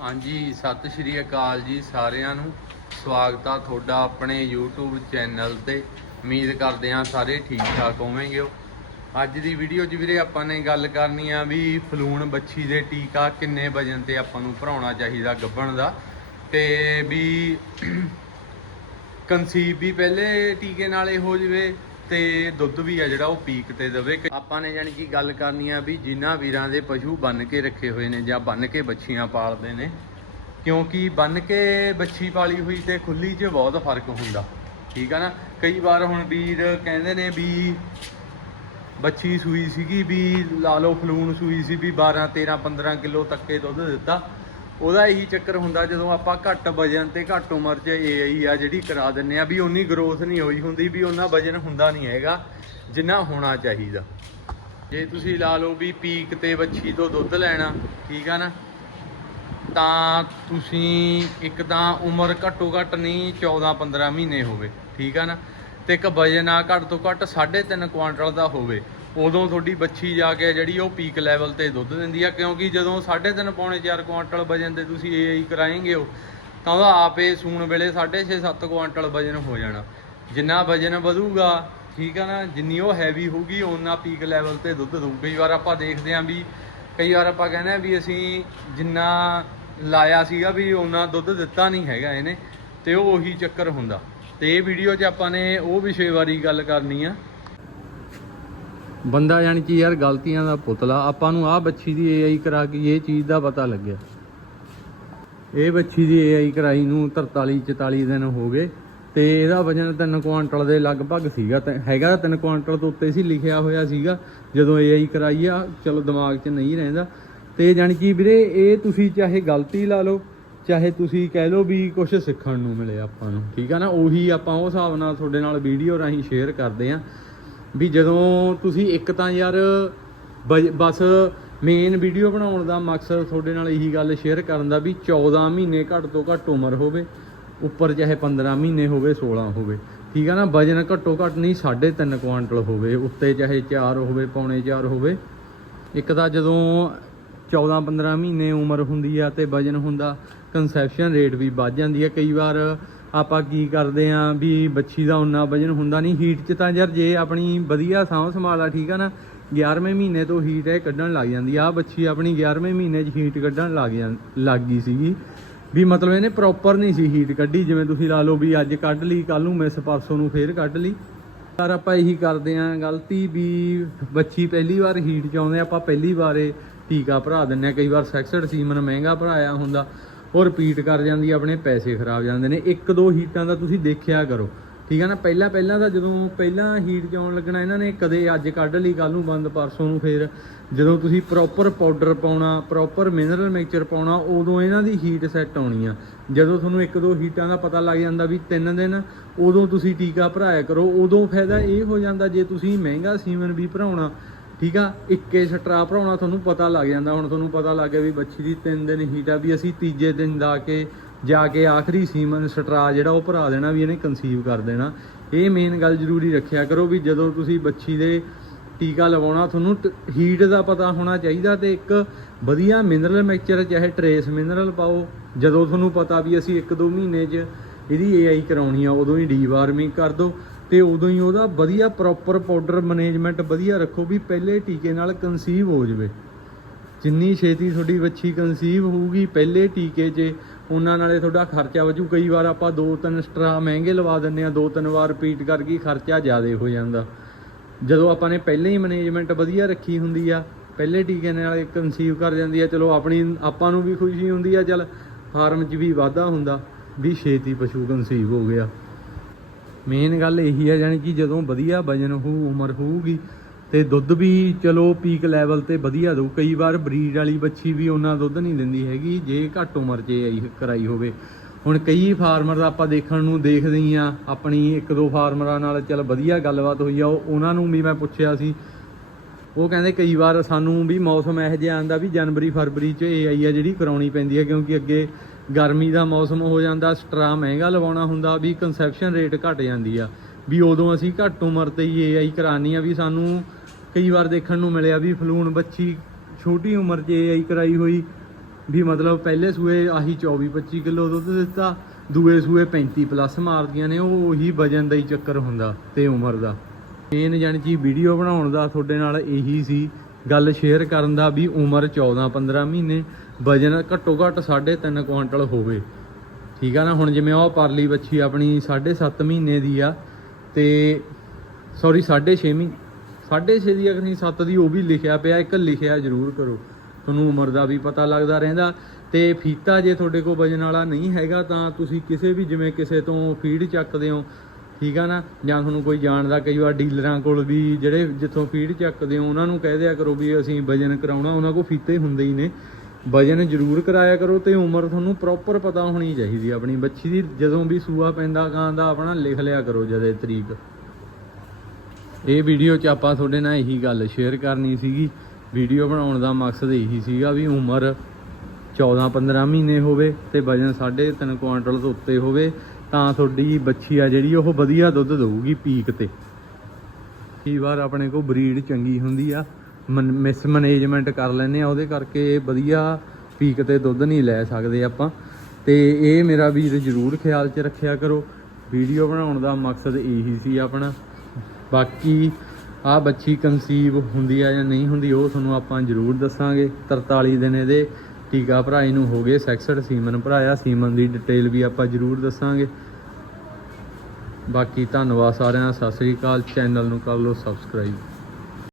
ਹਾਂਜੀ, ਸਤਿ ਸ਼੍ਰੀ ਅਕਾਲ ਜੀ ਸਾਰਿਆਂ ਨੂੰ। ਸਵਾਗਤ ਆ ਤੁਹਾਡਾ ਆਪਣੇ YouTube ਚੈਨਲ ਤੇ। ਉਮੀਦ ਕਰਦੇ ਹਾਂ ਸਾਰੇ ਠੀਕ ਠਾਕ ਹੋਵੋਗੇ। ਅੱਜ ਦੀ ਵੀਡੀਓ 'ਚ ਵੀਰੇ ਆਪਾਂ ਨੇ ਗੱਲ ਕਰਨੀ ਆ ਵੀ ਫਲੂਣ ਬੱਚੀ ਦੇ ਟੀਕਾ ਕਿੰਨੇ ਵਜਨ ਤੇ ਆਪਾਂ ਨੂੰ ਭਰਾਉਣਾ ਚਾਹੀਦਾ ਗੱਭਣ ਦਾ। ਤੇ ਵੀ ਕਨਸੀਵ ਵੀ ਪਹਿਲੇ ਟੀਕੇ ਨਾਲ ਹੀ ਹੋ ਜਵੇ ਤੇ ਦੁੱਧ ਵੀ ਆ ਜਿਹੜਾ ਉਹ ਪੀਕ ਤੇ ਦੇਵੇ। ਆਪਾਂ ਨੇ ਜਾਨੀ ਕਿ ਗੱਲ ਕਰਨੀ ਆ ਵੀ ਜਿਨ੍ਹਾਂ ਵੀਰਾਂ ਦੇ ਪਸ਼ੂ ਬੰਨ ਕੇ ਰੱਖੇ ਹੋਏ ਨੇ ਜਾਂ ਬੰਨ ਕੇ ਬੱਚੀਆਂ ਪਾਲਦੇ ਨੇ, ਕਿਉਂਕਿ ਬੰਨ ਕੇ ਬੱਚੀ ਪਾਲੀ ਹੋਈ ਤੇ ਖੁੱਲੀ 'ਚ ਬਹੁਤ ਫ਼ਰਕ ਹੁੰਦਾ। ਠੀਕ ਆ ਨਾ? ਕਈ ਵਾਰ ਹੁਣ ਵੀਰ ਕਹਿੰਦੇ ਨੇ ਵੀ ਬੱਚੀ ਸੂਈ ਸੀਗੀ, ਵੀ ਲਾ ਲਓ ਫਲੂਣ ਸੂਈ ਸੀ, ਵੀ 12 13 15 ਕਿਲੋ ਤੱਕੇ ਦੁੱਧ ਦਿੱਤਾ। ਉਹਦਾ ਇਹੀ ਚੱਕਰ ਹੁੰਦਾ ਜਦੋਂ ਆਪਾਂ ਘੱਟ ਵਜਨ ਤੇ ਘੱਟ ਉਮਰ 'ਚ ਏਆਈ ਆ ਜਿਹੜੀ ਕਰਾ ਦਿੰਨੇ ਆ, ਵੀ ਉਨੀ ਗਰੋਥ ਨਹੀਂ ਹੋਈ ਹੁੰਦੀ, ਵੀ ਉਹਨਾਂ ਵਜਨ ਹੁੰਦਾ ਨਹੀਂ ਹੈਗਾ ਜਿੰਨਾ ਹੋਣਾ ਚਾਹੀਦਾ। ਜੇ ਤੁਸੀਂ ਲਾ ਲਓ ਵੀ ਪੀਕ ਤੇ ਵੱਛੀ ਤੋਂ ਦੁੱਧ ਲੈਣਾ, ਠੀਕ ਆ ਨਾ, ਤਾਂ ਤੁਸੀਂ ਇੱਕ ਤਾਂ ਉਮਰ ਘੱਟੋ ਘੱਟ ਨਹੀਂ 14 15 ਮਹੀਨੇ ਹੋਵੇ, ਠੀਕ ਆ ਨਾ, ਤੇ ਇੱਕ ਵਜਨ ਆ ਘੱਟ ਤੋਂ ਘੱਟ 3.5 ਕੁਆਂਟਲ ਦਾ ਹੋਵੇ। ਉਦੋਂ ਤੁਹਾਡੀ ਬੱਚੀ ਜਾ ਕੇ ਜਿਹੜੀ ਉਹ ਪੀਕ ਲੈਵਲ ਤੇ ਦੁੱਧ ਦਿੰਦੀ ਆ, ਕਿਉਂਕਿ ਜਦੋਂ 3.5 ਪੌਣੇ 4 ਕੁਆਂਟਲ ਵਜਨ ਤੇ ਤੁਸੀਂ ਏਆਈ ਕਰਾਏਂਗੇ ਉਹ, ਤਾਂ ਉਹਦਾ ਆਪੇ ਸੂਣ ਵੇਲੇ 6.5 7 ਕੁਆਂਟਲ ਵਜਨ ਹੋ ਜਾਣਾ। ਜਿੰਨਾ ਵਜਨ ਵਧੂਗਾ, ਠੀਕ ਆ ਨਾ, ਜਿੰਨੀ ਉਹ ਹੈਵੀ ਹੋਊਗੀ, ਓਨਾ ਪੀਕ ਲੈਵਲ ਤੇ ਦੁੱਧ ਦਊ। ਕਈ ਵਾਰ ਆਪਾਂ ਦੇਖਦੇ ਆਂ ਵੀ, ਕਈ ਵਾਰ ਆਪਾਂ ਕਹਿੰਦੇ ਆ ਵੀ ਅਸੀਂ ਜਿੰਨਾ ਲਾਇਆ ਸੀਗਾ ਵੀ ਉਹਨਾਂ ਦੁੱਧ ਦਿੱਤਾ ਨਹੀਂ ਹੈਗਾ ਇਹਨੇ, ਤੇ ਉਹ ਉਹੀ ਚੱਕਰ ਹੁੰਦਾ। ਤੇ ਇਹ ਵੀਡੀਓ 'ਚ ਆਪਾਂ ਨੇ ਉਹ ਵਿਸ਼ੇ ਬਾਰੇ ਗੱਲ ਕਰਨੀ ਆ। ਬੰਦਾ ਯਾਨੀ ਕਿ ਯਾਰ ਗਲਤੀਆਂ ਦਾ ਪੁਤਲਾ, ਆਪਾਂ ਨੂੰ ਆਹ ਬੱਚੀ ਦੀ ਏਆਈ ਕਰਾ ਕੇ ਇਹ ਚੀਜ਼ ਦਾ ਪਤਾ ਲੱਗਿਆ। ਇਹ ਬੱਚੀ ਦੀ ਏਆਈ ਕਰਾਈ ਨੂੰ 43 44 ਦਿਨ ਹੋ ਗਏ ਤੇ ਇਹਦਾ ਵਜਨ 3 ਕੁਆਂਟਲ ਦੇ ਲਗਭਗ ਸੀਗਾ। ਹੈਗਾ 3 ਕੁਆਂਟਲ ਤੋਂ ਉੱਤੇ ਸੀ, ਲਿਖਿਆ ਹੋਇਆ ਸੀਗਾ। ਜਦੋਂ ਏਆਈ ਕਰਾਈ ਆ, ਚਲੋ ਦਿਮਾਗ 'ਚ ਨਹੀਂ ਰਹਿੰਦਾ। ਤੇ ਜਾਣੀ ਕਿ ਵੀਰੇ, ਇਹ ਤੁਸੀਂ ਚਾਹੇ ਗਲਤੀ ਲਾ ਲਓ, ਚਾਹੇ ਤੁਸੀਂ ਕਹਿ ਲਓ ਵੀ ਕੁਝ ਸਿੱਖਣ ਨੂੰ ਮਿਲੇ ਆਪਾਂ ਨੂੰ, ਠੀਕ ਆ ਨਾ? ਉਹੀ ਆਪਾਂ ਉਹ ਹਿਸਾਬ ਨਾਲ ਤੁਹਾਡੇ ਨਾਲ ਵੀਡੀਓ ਰਾਹੀਂ ਸ਼ੇਅਰ ਕਰਦੇ ਆ। ਵੀ ਜਦੋਂ ਤੁਸੀਂ ਇੱਕ ਤਾਂ ਯਾਰ ਬ- ਬਸ ਮੇਨ ਵੀਡੀਓ ਬਣਾਉਣ ਦਾ ਮਕਸਦ ਤੁਹਾਡੇ ਨਾਲ ਇਹੀ ਗੱਲ ਸ਼ੇਅਰ ਕਰਨ ਦਾ ਵੀ 14 ਮਹੀਨੇ ਘੱਟ ਤੋਂ ਘੱਟ ਉਮਰ ਹੋਵੇ, ਉੱਪਰ ਚਾਹੇ 15 ਮਹੀਨੇ ਹੋਵੇ 16 ਹੋਵੇ। ਠੀਕ ਆ ਨਾ? ਵਜਨ ਘੱਟੋ ਘੱਟ ਨਹੀਂ 3.5 ਕੁਆਂਟਲ ਹੋਵੇ, ਉੱਤੇ ਚਾਹੇ 4 ਹੋਵੇ, ਪੌਣੇ 4 ਹੋਵੇ। ਇੱਕ ਤਾਂ ਜਦੋਂ 14 15 ਮਹੀਨੇ ਉਮਰ ਹੁੰਦੀ ਆ ਤੇ ਵਜਨ ਹੁੰਦਾ ਕਨਸੈਪਸ਼ਨ ਰੇਟ ਵੀ ਵੱਧ ਜਾਂਦੀ ਆ। ਕਈ ਵਾਰ ਆਪਾਂ ਕੀ ਕਰਦੇ ਆ ਵੀ ਬੱਚੀ ਦਾ ਉਨਾ ਵਜਨ ਹੁੰਦਾ ਨਹੀਂ ਹੀਟ 'ਚ ਤਾਂ ਯਾਰ ਜੇ ਆਪਣੀ ਵਧੀਆ ਸਾਂਭ ਸੰਭਾਲਾ ਠੀਕ ਆ ਨਾ 11ਵੇਂ ਮਹੀਨੇ ਤੋਂ ਹੀਟ ਇਹ ਕੱਢਣ ਲੱਗ ਜਾਂਦੀ ਆ। ਆਹ ਬੱਚੀ ਆਪਣੀ 11ਵੇਂ ਮਹੀਨੇ 'ਚ ਹੀਟ ਕੱਢਣ ਲੱਗ ਜਾਂ, ਲੱਗ ਗਈ ਸੀਗੀ। ਵੀ ਮਤਲਬ ਇਹਨੇ ਪ੍ਰੋਪਰ ਨਹੀਂ ਸੀ ਹੀਟ ਕੱਢੀ, ਜਿਵੇਂ ਤੁਸੀਂ ਲਾ ਲਓ ਵੀ ਅੱਜ ਕੱਢ ਲਈ ਕੱਲ ਨੂੰ ਮਿਸ ਪਰਸੋਂ ਨੂੰ ਫੇਰ ਕੱਢ ਲਈ। ਪਰ ਆਪਾਂ ਇਹੀ ਕਰਦੇ ਆਂ, ਗਲਤੀ ਵੀ ਬੱਚੀ ਪਹਿਲੀ ਵਾਰ ਹੀਟ ਚ ਆਉਂਦੇ, ਆਪਾਂ ਪਹਿਲੀ ਵਾਰੇ ਟੀਕਾ ਭਰਾ ਦਿੰਨੇ ਆ। ਕਈ ਵਾਰ ਸੈਕਸਡ ਸੀਮਨ ਮਹਿੰਗਾ ਭਰਾਇਆ ਹੁੰਦਾ। ਉਹ ਰਿਪੀਟ ਕਰ ਜਾਂਦੀ ਆਪਣੇ ਪੈਸੇ ਖਰਾਬ ਜਾਂਦੇ ਨੇ। ਇੱਕ ਦੋ ਹੀਟਾਂ ਦਾ ਤੁਸੀਂ ਦੇਖਿਆ ਕਰੋ। ਠੀਕ ਹੈ ਨਾ? ਪਹਿਲਾਂ ਪਹਿਲਾਂ ਤਾਂ ਜਦੋਂ ਪਹਿਲਾਂ ਹੀਟ ਚ ਲੱਗਣਾ, ਇਹਨਾਂ ਨੇ ਕਦੇ ਅੱਜ ਕੱਢ ਲਈ ਕੱਲ ਨੂੰ ਬੰਦ, ਪਰਸੋਂ ਨੂੰ ਫੇਰ ਜਦੋਂ ਤੁਸੀਂ ਪ੍ਰੋਪਰ ਪਾਊਡਰ ਪਾਉਣਾ ਪ੍ਰੋਪਰ ਮਿਨਰਲ ਮਿਕਸਚਰ ਪਾਉਣਾ, ਉਦੋਂ ਇਹਨਾਂ ਦੀ ਹੀਟ ਸੈੱਟ ਆਉਣੀ ਆ। ਜਦੋਂ ਤੁਹਾਨੂੰ ਇੱਕ ਦੋ ਹੀਟਾਂ ਦਾ ਪਤਾ ਲੱਗ ਜਾਂਦਾ ਵੀ ਤਿੰਨ ਦਿਨ, ਉਦੋਂ ਤੁਸੀਂ ਟੀਕਾ ਭਰਾਇਆ ਕਰੋ। ਉਦੋਂ ਫਾਇਦਾ ਇਹ ਹੋ ਜਾਂਦਾ, ਜੇ ਤੁਸੀਂ ਮਹਿੰਗਾ ਸੀਮਨ ਵੀ ਭਰਾਉਣਾ ਠੀਕ ਆ? ਇੱਕੇ ਸਟਰਾ ਭਰਾਉਣਾ ਤੁਹਾਨੂੰ ਪਤਾ ਲੱਗ ਜਾਂਦਾ। ਹੁਣ ਤੁਹਾਨੂੰ ਪਤਾ ਲੱਗ ਗਿਆ ਵੀ ਬੱਚੀ ਦੀ ਤਿੰਨ ਦਿਨ ਹੀਟ ਆ, ਵੀ ਅਸੀਂ ਤੀਜੇ ਦਿਨ ਦਾ ਕੇ ਜਾ ਕੇ ਆਖਰੀ ਸੀਮਨ ਸਟਰਾ ਜਿਹੜਾ ਉਹ ਭਰਾ ਦੇਣਾ ਵੀ ਇਹਨੇ ਕਨਸੀਵ ਕਰ ਦੇਣਾ। ਇਹ ਮੇਨ ਗੱਲ ਜ਼ਰੂਰੀ ਰੱਖਿਆ ਕਰੋ ਵੀ ਜਦੋਂ ਤੁਸੀਂ ਬੱਚੀ ਦੇ ਟੀਕਾ ਲਵਾਉਣਾ, ਤੁਹਾਨੂੰ ਹੀਟ ਦਾ ਪਤਾ ਹੋਣਾ ਚਾਹੀਦਾ ਤੇ ਇੱਕ ਵਧੀਆ ਮਿਨਰਲ ਮਿਕਸਚਰ ਚਾਹੇ ਟਰੇਸ ਮਿਨਰਲ ਪਾਓ। ਜਦੋਂ ਤੁਹਾਨੂੰ ਪਤਾ ਵੀ ਅਸੀਂ 1-2 ਮਹੀਨੇ 'ਚ ਇਹਦੀ ਏਆਈ ਕਰਾਉਣੀ ਆ, ਉਦੋਂ ਹੀ ਡੀਵਾਰਮਿੰਗ ਕਰ ਦਿਓ ਤੇ ਉਦੋਂ ਹੀ ਉਹਦਾ ਵਧੀਆ ਪ੍ਰੋਪਰ ਪਾਊਡਰ ਮੈਨੇਜਮੈਂਟ ਵਧੀਆ ਰੱਖੋ ਵੀ ਪਹਿਲੇ ਟੀਕੇ ਨਾਲ ਕਨਸੀਵ ਹੋ ਜਾਵੇ। ਜਿੰਨੀ ਛੇਤੀ ਤੁਹਾਡੀ ਵੱਛੀ ਕਨਸੀਵ ਹੋਊਗੀ, ਪਹਿਲੇ ਟੀਕੇ 'ਚ ਉਹਨਾਂ ਨਾਲੇ ਤੁਹਾਡਾ ਖਰਚਾ ਵਜੂ ਕਈ ਵਾਰ ਆਪਾਂ ਦੋ ਤਿੰਨ ਸਟਰਾ ਮਹਿੰਗੇ ਲਵਾ ਦਿੰਨੇ ਆ ਦੋ ਤਿੰਨ ਵਾਰ ਰਿਪੀਟ ਕਰ ਗਈ ਖਰਚਾ ਜ਼ਿਆਦਾ ਹੋ ਜਾਂਦਾ। ਜਦੋਂ ਆਪਾਂ ਨੇ ਪਹਿਲੇ ਹੀ ਮੈਨੇਜਮੈਂਟ ਵਧੀਆ ਰੱਖੀ ਹੁੰਦੀ ਆ, ਪਹਿਲੇ ਟੀਕੇ ਨਾਲ ਕਨਸੀਵ ਕਰ ਜਾਂਦੀ ਆ, ਚਲੋ ਆਪਣੀ, ਆਪਾਂ ਨੂੰ ਵੀ ਖੁਸ਼ੀ ਹੁੰਦੀ ਆ, ਚਲ ਫਾਰਮ 'ਚ ਵੀ ਵਾਧਾ ਹੁੰਦਾ, ਵੀ ਛੇਤੀ ਪਸ਼ੂ ਕਨਸੀਵ ਹੋ ਗਿਆ। ਮੇਨ ਗੱਲ ਇਹੀ ਆ ਜਾਨੀ ਕਿ ਜਦੋਂ ਵਧੀਆ ਵਜਨ ਹੋਊ ਉਮਰ ਹੋਊਗੀ ਤੇ ਦੁੱਧ ਵੀ ਚਲੋ ਪੀਕ ਲੈਵਲ ਤੇ ਵਧੀਆ ਦਊ। ਕਈ ਵਾਰ ਬਰੀਡ ਵਾਲੀ ਬੱਚੀ ਵੀ ਉਹਨਾਂ ਦੁੱਧ ਨਹੀਂ ਦਿੰਦੀ ਹੈਗੀ, ਜੇ ਘੱਟ ਉਮਰ 'ਚ ਆਈ, ਕਰਾਈ ਹੋਵੇ। ਹੁਣ ਕਈ ਫਾਰਮਰ ਦਾ ਆਪਾਂ ਦੇਖਣ ਨੂੰ ਦੇਖਦੇ ਹੀ ਆ, ਆਪਣੀ ਇੱਕ ਦੋ ਫਾਰਮਰਾਂ ਨਾਲ ਚੱਲ ਵਧੀਆ ਗੱਲਬਾਤ ਹੋਈ ਆ, ਉਹ- ਉਹਨਾਂ ਨੂੰ ਵੀ ਮੈਂ ਪੁੱਛਿਆ ਸੀ। ਉਹ ਕਹਿੰਦੇ ਕਈ ਵਾਰ ਸਾਨੂੰ ਵੀ ਮੌਸਮ ਇਹੋ ਜਿਹਾ ਆਂਦਾ ਵੀ ਜਨਵਰੀ, ਫਰਵਰੀ 'ਚ ਇਹ ਆਈ ਆ ਜਿਹੜੀ ਕਰਾਉਣੀ ਪੈਂਦੀ ਹੈ ਕਿਉਂਕਿ ਅੱਗੇ ਗਰਮੀ ਦਾ ਮੌਸਮ ਹੋ ਜਾਂਦਾ, ਸਟਰਾ ਮਹਿੰਗਾ ਲਵਾਉਣਾ ਹੁੰਦਾ, ਵੀ ਕਨਸੈਪਸ਼ਨ ਰੇਟ ਘਟ ਜਾਂਦੀ ਆ। ਵੀ ਉਦੋਂ ਅਸੀਂ ਘੱਟ ਉਮਰ ਤੇ ਹੀ ਏਆਈ ਕਰਾਨੀ ਆ ਵੀ ਸਾਨੂੰ ਕਈ ਵਾਰ ਦੇਖਣ ਨੂੰ ਮਿਲਿਆ ਵੀ ਫਲੂਣ ਬੱਚੀ ਛੋਟੀ ਉਮਰ 'ਚ ਏਆਈ ਕਰਾਈ ਹੋਈ, ਵੀ ਮਤਲਬ ਪਹਿਲੇ ਸੂਏ ਆਹੀ 24 25 ਕਿਲੋ ਦੁੱਧ ਦਿੱਤਾ, ਦੂਏ ਸੂਏ 35 ਪਲੱਸ ਮਾਰਦੀਆਂ ਨੇ, ਉਹ ਉਹੀ ਵਜਨ ਦਾ ਹੀ ਚੱਕਰ ਹੁੰਦਾ ਤੇ ਉਮਰ ਦਾ। ਮੇਨ ਜਾਣੀ ਕਿ ਵੀਡੀਓ ਬਣਾਉਣ ਦਾ ਤੁਹਾਡੇ ਨਾਲ ਇਹੀ ਸੀ, ਗੱਲ ਸ਼ੇਅਰ ਕਰਨ ਦਾ ਵੀ ਉਮਰ 14 15 ਮਹੀਨੇ ਵਜਨ ਘੱਟੋ ਘੱਟ 3.5 ਕੁਆਂਟਲ ਹੋਵੇ। ਠੀਕ ਆ ਨਾ? ਹੁਣ ਜਿਵੇਂ ਉਹ ਪਰਲੀ ਬੱਚੀ ਆਪਣੀ 7.5 ਮਹੀਨੇ ਦੀ ਆ, ਤੇ ਸੌਰੀ 6.5 ਮਹੀਨੇ 6.5 ਦੀ ਅਗਰ ਨਹੀਂ 7 ਦੀ, ਉਹ ਵੀ ਲਿਖਿਆ ਪਿਆ, ਇੱਕ ਲਿਖਿਆ ਜ਼ਰੂਰ ਕਰੋ। ਤੁਹਾਨੂੰ ਉਮਰ ਦਾ ਵੀ ਪਤਾ ਲੱਗਦਾ ਰਹਿੰਦਾ। ਤੇ ਫੀਤਾ ਜੇ ਤੁਹਾਡੇ ਕੋਲ ਵਜਨ ਵਾਲਾ ਨਹੀਂ ਹੈਗਾ, ਤਾਂ ਤੁਸੀਂ ਕਿਸੇ ਵੀ, ਜਿਵੇਂ ਕਿਸੇ ਤੋਂ ਫੀਡ ਚੱਕਦੇ ਹੋ, ਠੀਕ ਆ ਨਾ? ਜਾਂ ਤੁਹਾਨੂੰ ਕੋਈ ਜਾਣਦਾ, ਕਈ ਵਾਰ ਡੀਲਰਾਂ ਕੋਲ ਵੀ ਜਿਹੜੇ ਜਿੱਥੋਂ ਫੀਡ ਚੱਕਦੇ ਹੋ, ਉਹਨਾਂ ਨੂੰ ਕਹਿ ਦਿਆ ਕਰੋ ਵੀ ਅਸੀਂ ਵਜਨ ਕਰਾਉਣਾ, ਉਹਨਾਂ ਕੋਲ ਫੀਤੇ ਹੁੰਦੇ ਹੀ ਨੇ। ਵਜਨ ਜ਼ਰੂਰ ਕਰਾਇਆ ਕਰੋ ਤੇ ਉਮਰ ਤੁਹਾਨੂੰ ਪ੍ਰੋਪਰ ਪਤਾ ਹੋਣੀ ਚਾਹੀਦੀ ਆਪਣੀ। ਬੱਚੀ ਦੀ ਜਦੋਂ ਵੀ ਸੂਆ ਪੈਂਦਾ, ਗਾਂ ਦਾ ਆਪਣਾ ਲਿਖ ਲਿਆ ਕਰੋ ਜਦੇ ਤਰੀਕ। ਇਹ ਵੀਡੀਓ 'ਚ ਆਪਾਂ ਤੁਹਾਡੇ ਨਾਲ ਇਹੀ ਗੱਲ ਸ਼ੇਅਰ ਕਰਨੀ ਸੀਗੀ। ਵੀਡੀਓ ਬਣਾਉਣ ਦਾ ਮਕਸਦ ਇਹੀ ਸੀਗਾ ਵੀ ਉਮਰ 14-15 ਮਹੀਨੇ ਹੋਵੇ ਤੇ ਵਜਨ 3.5 ਕੁਆਂਟਲ ਤੋਂ ਉੱਤੇ ਹੋਵੇ, ਤਾਂ ਤੁਹਾਡੀ ਬੱਚੀ ਆ ਜਿਹੜੀ ਉਹ ਵਧੀਆ ਦੁੱਧ ਦੇਊਗੀ ਪੀਕ ਤੇ। ਕਈ ਵਾਰ ਆਪਣੇ ਕੋਲ ਬਰੀਡ ਚੰਗੀ ਹੁੰਦੀ ਆ। ਮਿਸ ਮੈਨੇਜਮੈਂਟ ਕਰ ਲੈਨੇ ਆ, ਉਹਦੇ ਕਰਕੇ ਇਹ ਵਧੀਆ ਪੀਕ ਤੇ ਦੁੱਧ ਨਹੀਂ ਲੈ ਸਕਦੇ ਆਪਾਂ। ਤੇ ਇਹ ਮੇਰਾ ਵੀਰ ਜ਼ਰੂਰ ਖਿਆਲ 'ਚ ਰੱਖਿਆ ਕਰੋ। ਵੀਡੀਓ ਬਣਾਉਣ ਦਾ ਮਕਸਦ ਇਹੀ ਸੀ ਆਪਣਾ। ਬਾਕੀ ਆ ਬੱਚੀ ਕਨਸੀਵ ਹੁੰਦੀ ਆ ਜਾਂ ਨਹੀਂ ਹੁੰਦੀ, ਉਹ ਤੁਹਾਨੂੰ ਆਪਾਂ ਜ਼ਰੂਰ ਦੱਸਾਂਗੇ। 43 ਦਿਨ ਇਹਦੇ ਟੀਕਾ ਭਰਾਈ ਨੂੰ ਹੋ ਗਏ ਸੈਕਸਡ, ਸੀਮਨ ਭਰਾਇਆ। ਸੀਮਨ ਦੀ ਡਿਟੇਲ ਵੀ ਆਪਾਂ ਜ਼ਰੂਰ ਦੱਸਾਂਗੇ। ਬਾਕੀ ਧੰਨਵਾਦ ਸਾਰਿਆਂ ਦਾ। ਸਤਿ ਸ੍ਰੀ ਅਕਾਲ। ਚੈਨਲ ਨੂੰ ਕਰ ਲਓ ਸਬਸਕ੍ਰਾਈਬ